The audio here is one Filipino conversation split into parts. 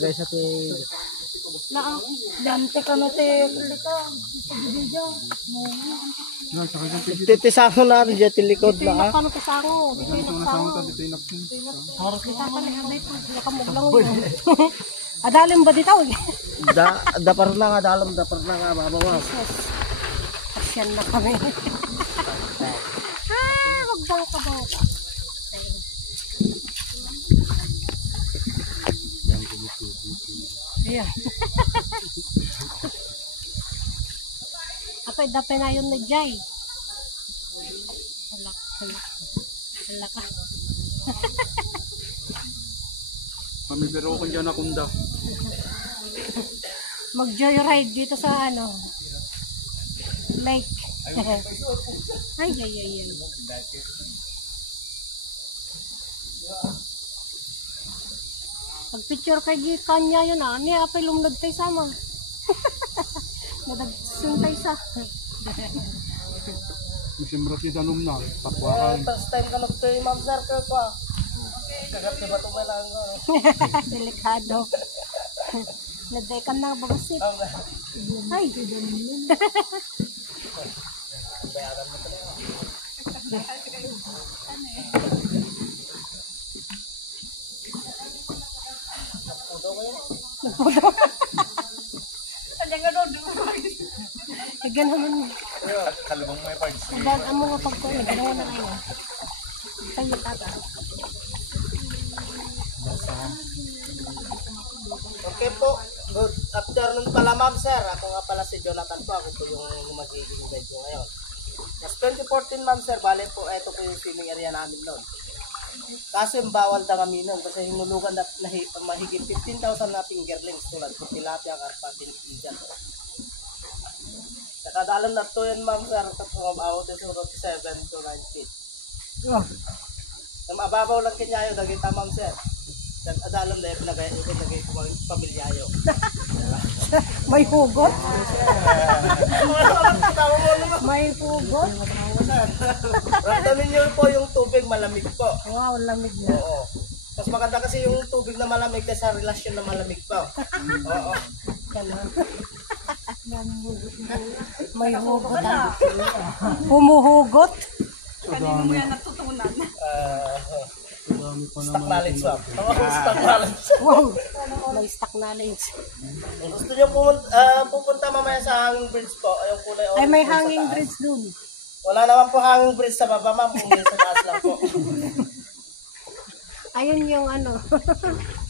Guys, ate. Dante ka na te. Titisako na rin dyan likod na. Ano te sako? Adalim ba dito? Dapar na nga, dapar na nga, babawas. Asyan na kami. Magbang ka ba? Ayan. Apoy, dapay na yun na Jai. Hala ka. Pamibiro ko dyan akunda. Mag-joyride dito sa lake. Ay. Pag-picture kay kanya yun niya apay lumnod tayo sama. Nadagsun tayo sa. Musimrat yung danom na, takwakan. First time ka nagtoy, ma'am sir, ko kagat diba tumalang ko? Delikado. Nadekan na babasit. Ay, bayaran mo talaga. nagpudo. Ganun. Kalabang may parts. Amo nga pagkuhan, ganun na kayo. Tayo tata. Okay po. Good afternoon pala, ma'am sir. Ako nga pala si Jonathan po. Ako po yung magiging guide ko ngayon. Yes, 2014 ma'am sir. Bale po, ito po yung swimming area namin noon. Kaso yung bawal na kami noon kasi hinulugan na mahigit 15,000 na fingerlings tulad po tilapia, karpatin, ijan. Nakadalam na to yan ma'am sir sa pumabawat yung 7 to 9 feet. Mababaw lang kinyayo, nagita ma'am sir. Adalam na yung pinagay pamilyayo. May hugot? May hugot? Ramdamin nyo po yung tubig malamig po. Wow, lamig na. Oo. Mas maganda kasi yung tubig na malamig kaysa relasyon na malamig po. Oo. May hugot. Humuhugot? Kanino mo yan natutunan? Dami pa Stock naman. knowledge, ma'am. Stock knowledge. Wow! May stock knowledge. Kung gusto nyo pupunta mamaya sa hanging bridge po, yung kulay Ay, may orange sa hanging taas. bridge dun. Wala naman po hanging bridge sa baba, ma'am. Kung sa taas lang po. Ayun yung ano,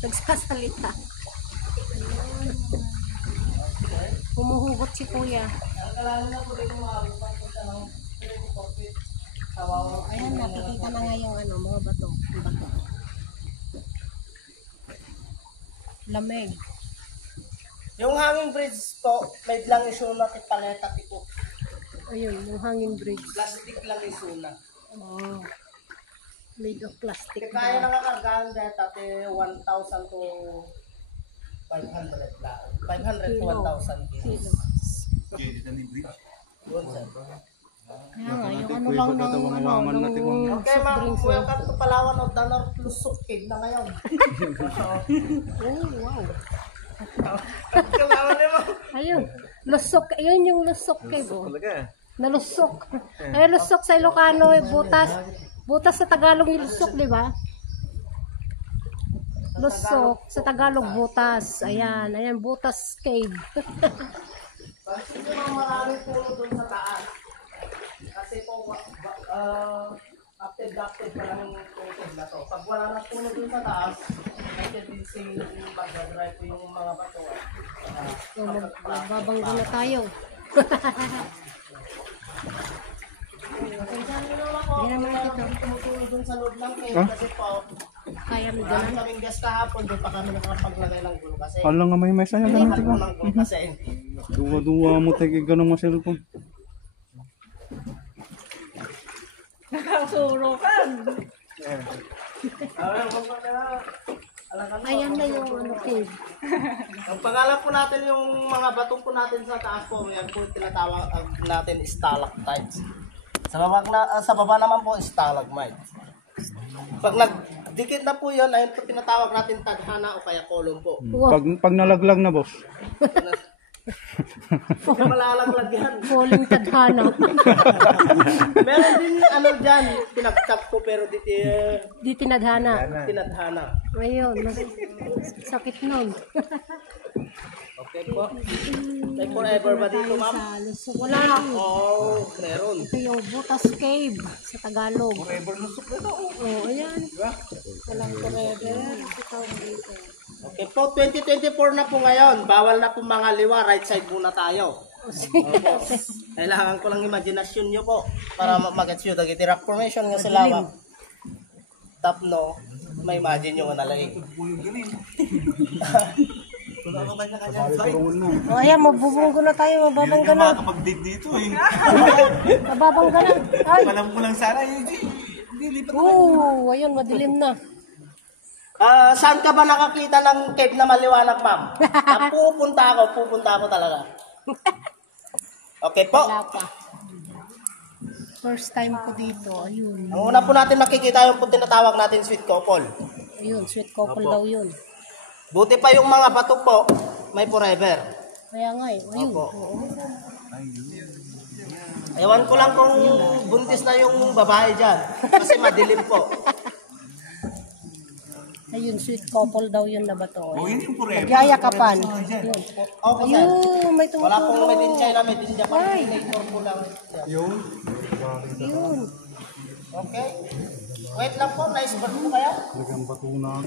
nagsasalita. Humuhugot si kuya. Ang kalala na po rin yung mga pupunta ng Ayan, nakikita na nga yung ano, mga bato. Bato. Lamig. Yung hanging bridge po, may lang isuna kay paleta tipo. Ayun, yung hanging bridge. Plastic lang isuna. Oh. Made of plastic. Kaya nakakargahan dahil tate 1,000 to 500 lang. 500 to 1,000 Kilo. Yun, sir. Kaya nga, yung ano lang ng Okay, ma'am. Welcome to Palawan of the North Lusok Cave na ngayon. Oh, wow. Kalawan niyo, ma'am. Ayun, lusok. Ayun yung lusok kay bo. Nalusok. Ay, lusok sa Ilocano, butas. Butas sa Tagalog yung lusok, di ba? Lusok sa Tagalog, butas. Ayan, ayan, butas cave. Pansin nyo mga maraming puno doon sa taas. Kasi po, update pa lang yung cave na to. Pag wala na puno doon sa taas, may tendency yung pag-drive po yung mga bato. So, magbabanggo na tayo. Hindi naman ito. Tumutulong doon sa loob ng cave kasi po, Kaya mo marami doon. kaming gas kahapon, doon pa kami nakapaglagay ng gulo kasi Kala nga may mesa niya ganun lahat tiga. po ng gulo kasi. Duwa-duwa mo tayo ganun mga cellphone. Ayan na yung ano cave. Ang pangalan po natin yung mga batong po natin sa taas po, yan po tinatawag natin stalactites. Sa baba naman po stalagmites. Pag nagdikit na po yun, ayun po tinatawag natin tadhana o kaya kolong po. Wow, Pag nalaglag na boss. Hindi malalaglag yan. falling tadhana. Meron din ano dyan, pinagtap ko pero Di tinadhana. tinadhana. Ayun, sakit nun. Okay po. Take forever ba dito, ma'am? Sa lusok. Wala. Oh, meron. Ito yung butas cave sa Tagalog. Forever lusok na to. Oh, ayan. Walang forever. Ito dito. Okay po, 2024 na po ngayon. Bawal na po mga liwa. Right side muna tayo. Opo. Kailangan ko lang imaginasyon nyo po para mag-gets nyo. Dagiti rock formation nga sila. Tap no, may imagine nyo nga nalagay. Oh, ayan, mabubunggo na tayo. Mababangga na. Kapag-dig dito eh. Mababangga na. Ay, Alam ko lang sana hindi lipat. ayun, madilim na. Saan ka ba nakakita ng cave na maliwanag, ma'am? Pupunta ako talaga. Okay po. Wala pa. First time ko dito. Ayun. Ang una po natin makikita yung po tinatawag natin sweet couple. Ayun, sweet couple daw yun. Buti pa yung mga bato po, may forever. Kaya nga eh. Ayun. Opo. Oo. Ewan ko lang kung buntis na yung babae dyan. Kasi madilim po. Ayun, sweet couple daw yun na ba to? Yun yung forever. Nagyayakapan. Yun. Okay, sir. Ayun, may Wala pong tumutulong. made in China, made in Japan. Ay. Labor po lang. Yun. Yun. Okay. Wait lang po, nice bird po kayo. Talagang batunan.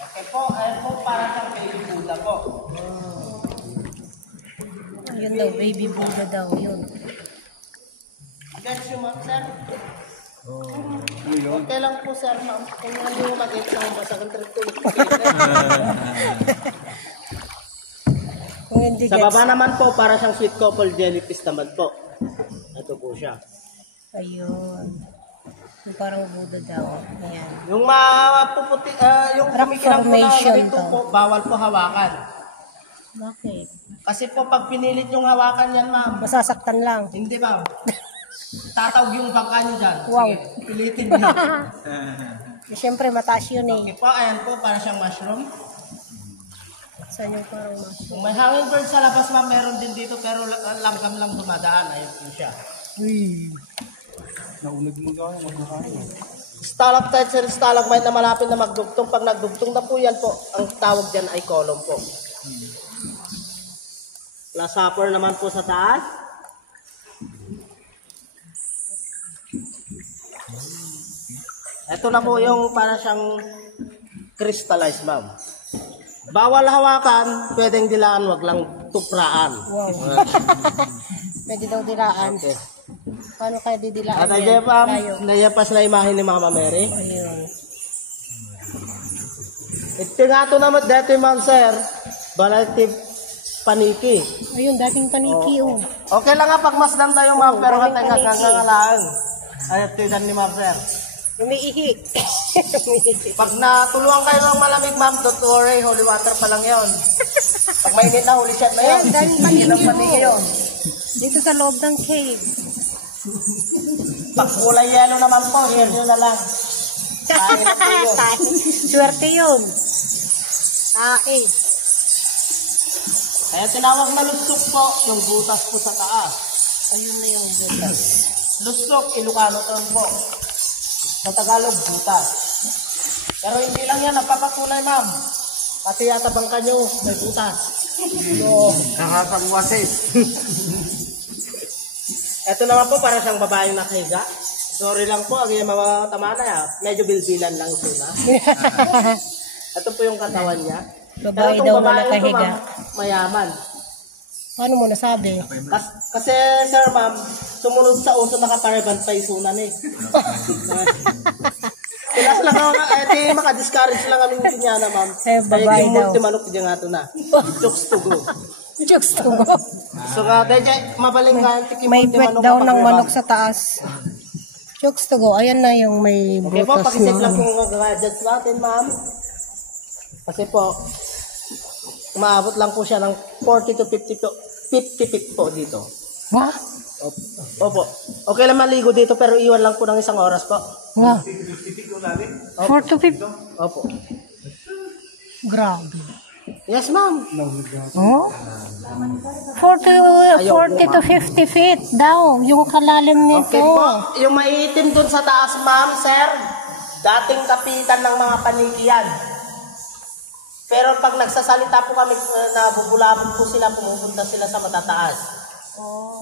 Okay po, ayun po para sa baby Buddha po. Yun daw, baby Buddha daw. Yun. Gets you, ma'am, sir? Okay lang po, sir, ma'am. Kung ano yung mag-get sa mga basag ang trip ko. Kung hindi Sa gets. baba naman po, para siyang sweet couple jellyfish naman po. Ito po siya. Ayun. Yung parang Buddha daw. Ayan. Yung mapuputi, yung Rock kumikinang po na formation ganito to. po, bawal po hawakan. Bakit? Kasi po pag pinilit yung hawakan yan, ma'am, Masasaktan lang. hindi ba? Tatawag yung bangka nyo dyan. Wow. Sige, pilitin nyo. Siyempre, mataas yun eh. Okay po, ayan po, para siyang mushroom. Saan yung parang mas... Kung may hummingbird sa labas, ma'am, meron din dito, pero langgam lang dumadaan. Ayun po siya. Uy. Naunag mo gaya, magkakain. Stalactites and stalagmite na malapit na magdugtong. Pag nagdugtong na po yan po, ang tawag dyan ay column po. Last upper naman po sa taas. Ito na po yung para siyang crystallized, ma'am. Bawal hawakan, pwedeng dilaan, wag lang tupraan. Wow. Pwede daw dilaan. Okay. Paano kaya didilaan At ayun, ma'am, Layo. nayapas na imahe ni Mama Mary. Ayun. Ito nga ito naman dati, ma'am, sir. Balative paniki. Ayun, dating paniki, oh. Okay lang nga pagmasdan tayo, ma'am, pero daming katay paniki. nagkakalaan. Ayun, tinan ni ma'am, sir. Umiihi. Umiihi. Pag natulungan kayo ng malamig, ma'am, don't worry, holy water pa lang yon. Pag mainit na, holy shot na yun. Ayan, daming paniki Ilang paniki mo. yun. Dito sa loob ng cave. Pag kulay yelo naman po, share nyo na lang. Kain na po yun. Swerte yun. Okay. Kaya tinawag na lusok po, yung butas po sa taas. Ayun na yung butas. Lusok, Ilocano term po. Sa Tagalog, butas. Pero hindi lang yan, nagpapakulay, ma'am. Kasi yata bangka nyo, may butas. So, Nakakangwasis. eto naman po, para siyang babaeng nakahiga. Sorry lang po, ang yung mga tamana ya. Medyo bilbilan lang ito na. Ito po yung katawan niya. Babae Pero itong daw na babae ito, nakahiga. ma'am, mayaman. Paano mo nasabi? Kasi, sir, ma'am, sumunod sa uso nakapareban pa isunan eh. Tilas lang ako, maka-discourage lang kami ng pinyana, ma'am. Eh, babae yung daw. multi-manok dyan nga ito na. Chokes to go. Jokes to go. So, dahil mabaling nga, May puwet daw ng manok sa taas. Jokes to go. Ayan na yung may Okay po, butas pakisip lang na. po mga gadgets natin, ma'am. Kasi po, umaabot lang po siya ng 40 to 50 feet po dito. Wah? Opo. Okay lang maligo dito pero iwan lang po ng isang oras po. Wah? 4 to 50? Opo. Grabe. Yes, ma'am. Oh? 40 to 50 feet daw. Yung kalalim nito. Okay po. Yung maiitim dun sa taas, ma'am, sir, dating kapitan ng mga paniki yan. Pero pag nagsasalita po kami, nabubulabog po sila, pumupunta sila sa matataas.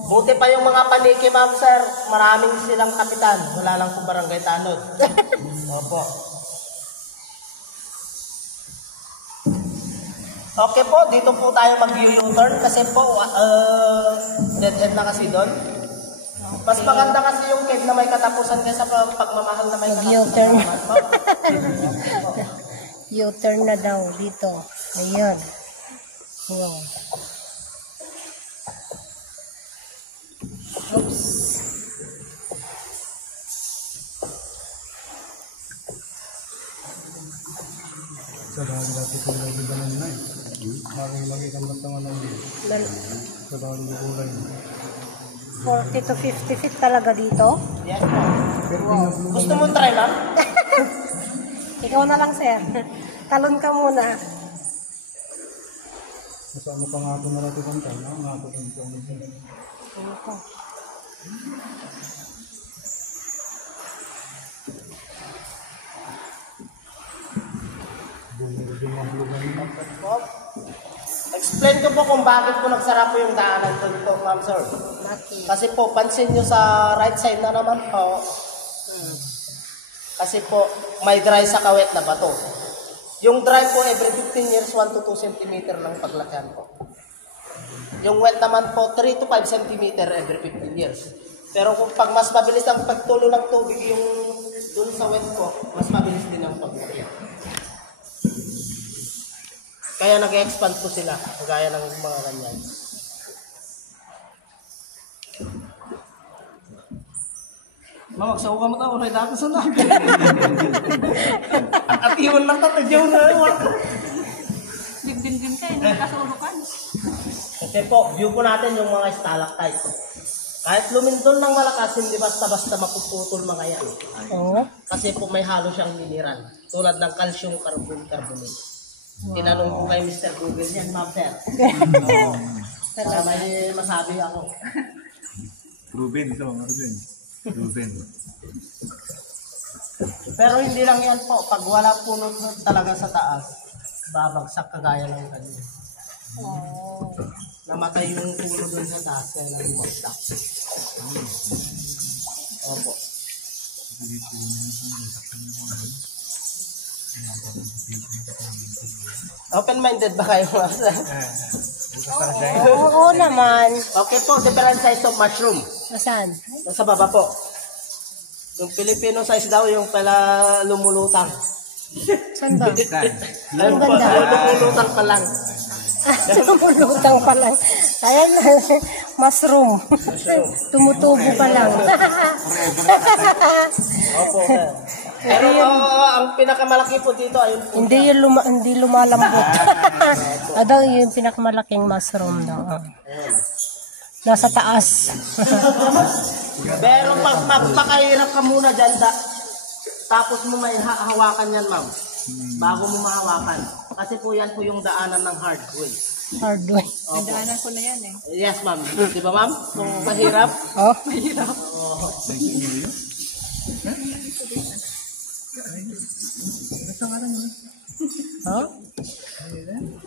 Buti pa yung mga paniki, ma'am, sir. Maraming silang kapitan. Wala lang po barangay tanod. Opo. Okay po, dito po tayo mag-U-turn kasi po, dead-end na kasi doon. Mas maganda kasi yung cave na may katapusan kaysa pagmamahal na may Mag-U-turn. katapusan. U-turn na daw dito. Ayan. Wow. Oops. Sa dahil dati ko lang dibanan na eh. Lagi kang basta nga lang din. Sa dahil ko kulay. 40 to 50 feet talaga dito. Yes, ma'am. Gusto mo try, ma'am? Ikaw na lang, sir. Talon ka muna. Kasama pa nga ito na natin kanta. Nga ito kanta. Ano ko? Explain ko po kung bakit po nagsara po yung daanan doon po, ma'am, sir. Bakit? Kasi po, pansin nyo sa right side na naman po, kasi po, may dry sa kawet na bato. Yung dry po, every 15 years, 1 to 2 cm lang paglakihan po. Yung wet naman po, 3 to 5 cm every 15 years. Pero kung pag mas mabilis ang pagtulo ng tubig yung dun sa wet po, mas mabilis din ang paglaki. Kaya nag-expand po sila, kagaya ng mga ganyan. Mama, magsawa mo tao, ray dati sa nabi. At iwan lang tatadyaw na. Din ka, hindi nakasulukan. Kasi po, view po natin yung mga stalactites. Kahit lumindol ng malakas, hindi basta-basta mapuputol mga yan. Oo. Kasi po may halo siyang mineral. Tulad ng calcium carbonate. Tinanong ko kay Mr. Google yan, ma'am, sir. Oo. Para may masabi ako. Ruben ito, Ruben. Ruben. Pero hindi lang yan po. Pag wala puno talaga sa taas, babagsak kagaya ng kanina. Oh. Namatay yung puno doon sa taas, kaya lang bumagsak. Opo. Open-minded ba kayo, master? Oo naman. Okay po, different size of mushroom. Nasaan? Sa baba po. Yung Filipino size daw, yung pala lumulutang. Saan ba? Ayun po, ganda. lumulutang pa lang. Tumulutang pa lang. Ayan, mushroom. Tumutubo pa lang. Opo, sir. Pero ang pinakamalaki po dito, ayun po. Hindi lumalambot. Adaw yung pinakamalaking mushroom daw. Nasa taas. Pero pag magpakahirap ka muna dyan, tapos mo may hawakan yan, ma'am. Bago mo mahawakan. Kasi po yan po yung daanan ng hard way. Hard way. Nadaanan ko na yan eh. Yes, ma'am. Di ba, ma'am? Kung mahirap. Oh? Mahirap. Huh?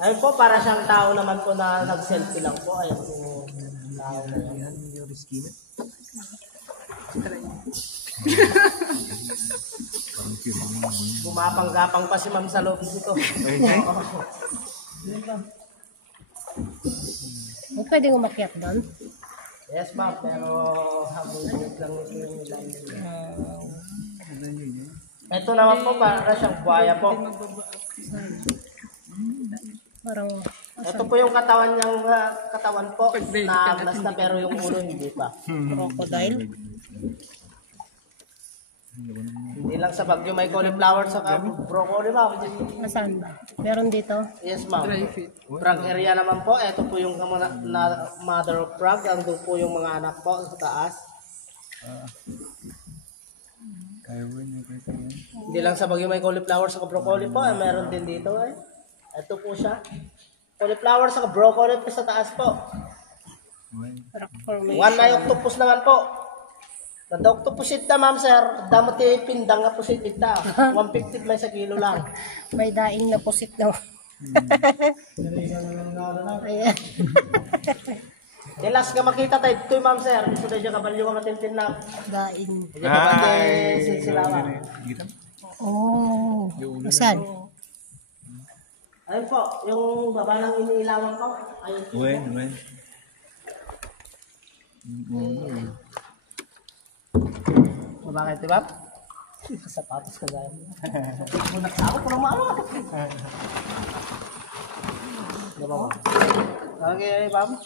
Ayun po, para siyang tao naman po na nag-selfie lang po. Ayun po. Tao na yan. Gumapang-gapang pa si ma'am sa loob dito. Oh, pwedeng umakyat doon? Yes, ma'am. Pero habulid lang ito yung nilay. Ito naman po, para siyang buhaya po. Parang, Ito po yung katawan niyang katawan po na aglas na pero yung ulo hindi pa. crocodile. Hindi lang sa Baguio may cauliflower sa broccoli, ma'am. Nasaan ba? Meron dito? Yes, ma'am. Frog area naman po. Ito po yung mother of frog. Andun po yung mga anak po sa taas. Hindi lang sa Baguio may cauliflower sa broccoli po. Meron din dito eh. Ito po siya. Cauliflower sa broccoli po sa taas po. Rock formation. One na octopus naman po. Kada octopusit na, ma'am, sir. Damot yung pindang na pusit ita. 150 may sa kilo lang. May daing na pusit daw. Ayan. Ilas ka makita tayo. Ito, ma'am, sir. Gusto tayo dyan kabalyo ka matintin na. Daing. Diyan ka ba silsilawan? Oh. Nasaan? Ayun po, yung baba ng iniilawan po. Ayun po. When? Bakit, diba? Sapatos ka dahil. Bunak sa ako, parang maano. Diba, ma'am? Okay, ma'am.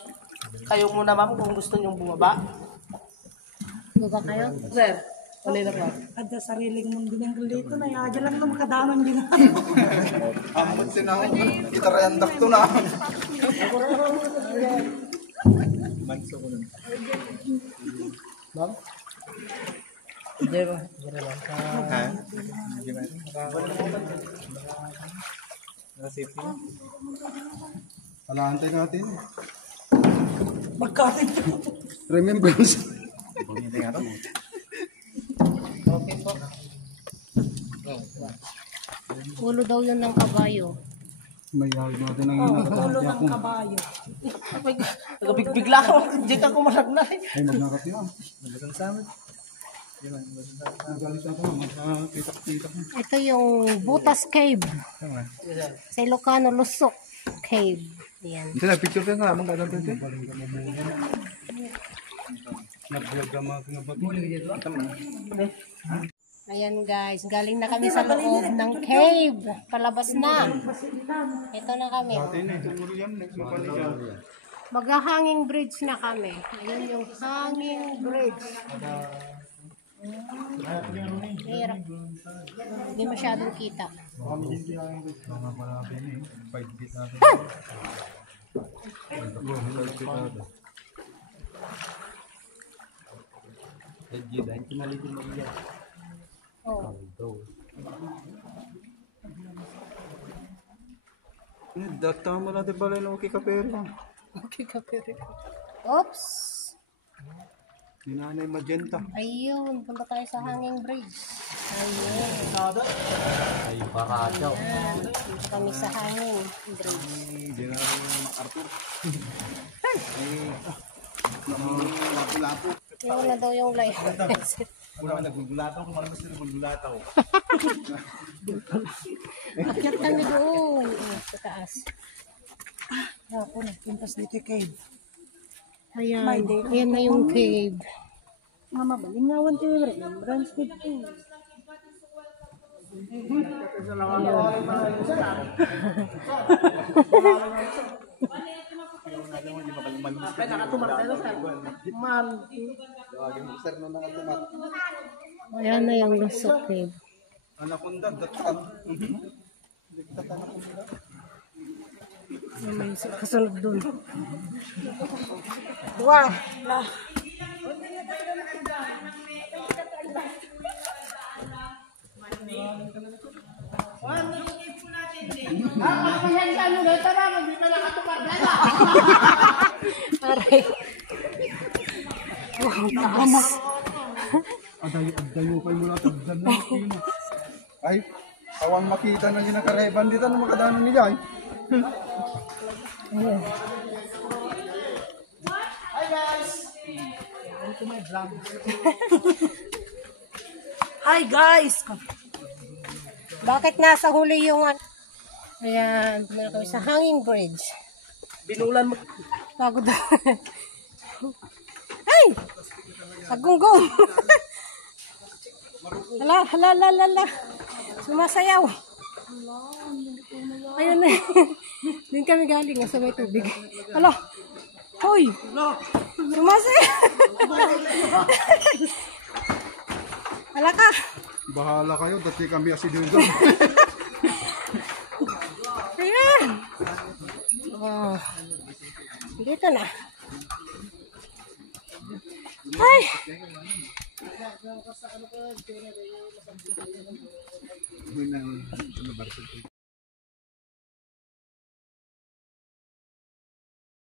Kayo muna, ma'am, kung gusto niyong bumaba. Baba kayo? Sir, kanina pa. Ada sariling mundo ng dito na yadya lang na makadanan din. Amon sinang kita rayandak to na. Ma'am? Hindi ba? Alaantay natin. Remembrance. Okay po. Ulo daw yun ng kabayo. May hawig natin ang Ulo inakatahan ng kabayo. Nagbigbigla ako. Hindi ka kumalagnay. Ay, magnakat yan. Magalit ako, magkatitak-titak. Ito yung Butas Cave. Sa Ilocano, Lusok Cave. Ayan. Ito na, picture ka nga, mga ganun ito. Nag-vlog ka mga kinabato. Ayan guys, galing na kami sa loob ng cave. Palabas na. Ito na kami. Mag-hanging bridge na kami. Ayan yung hanging bridge. Hirap. Hindi masyadong kita. Oh. Data mo natin pala yung okay ka pero. Oops. Nanay Magenta. Ayun, punta tayo sa Hanging Bridge. Ayun. Ay, barado. Ayan, punta kami sa Hanging Bridge. Hindi na MacArthur. Lapu-lapu. Yung na daw yung live. Wala ka nagbulataw kung ano sila nagbulataw. Akyat kami doon. Sa taas. Ako na, pintas dito cave. Ayan. Ayan na yung cave. Mga mabalingawan tayo, remembrance dito. Ayan na yung lusok cave. Anaconda, datan. May kasunod doon. Wow! Aray. Wow, taas. Adayo pa yung muna tagdan na. Ay, awang makita na yung nakareban dito na makadanan nila ay. Ayan. Hi guys! Bakit nasa huli yung... Ayan, meron kami sa Hanging Bridge. Binulan mo. Bago doon. Ay! Agunggong! Hala, hala, hala, hala. Sumasayaw. Ayun na. Din kami galing sa may tubig. Hala. Hoy! Sumasayaw. Hala ka. Bahala kayo, dati kami asidyo. Ayan. Oh. Dito na. Ay!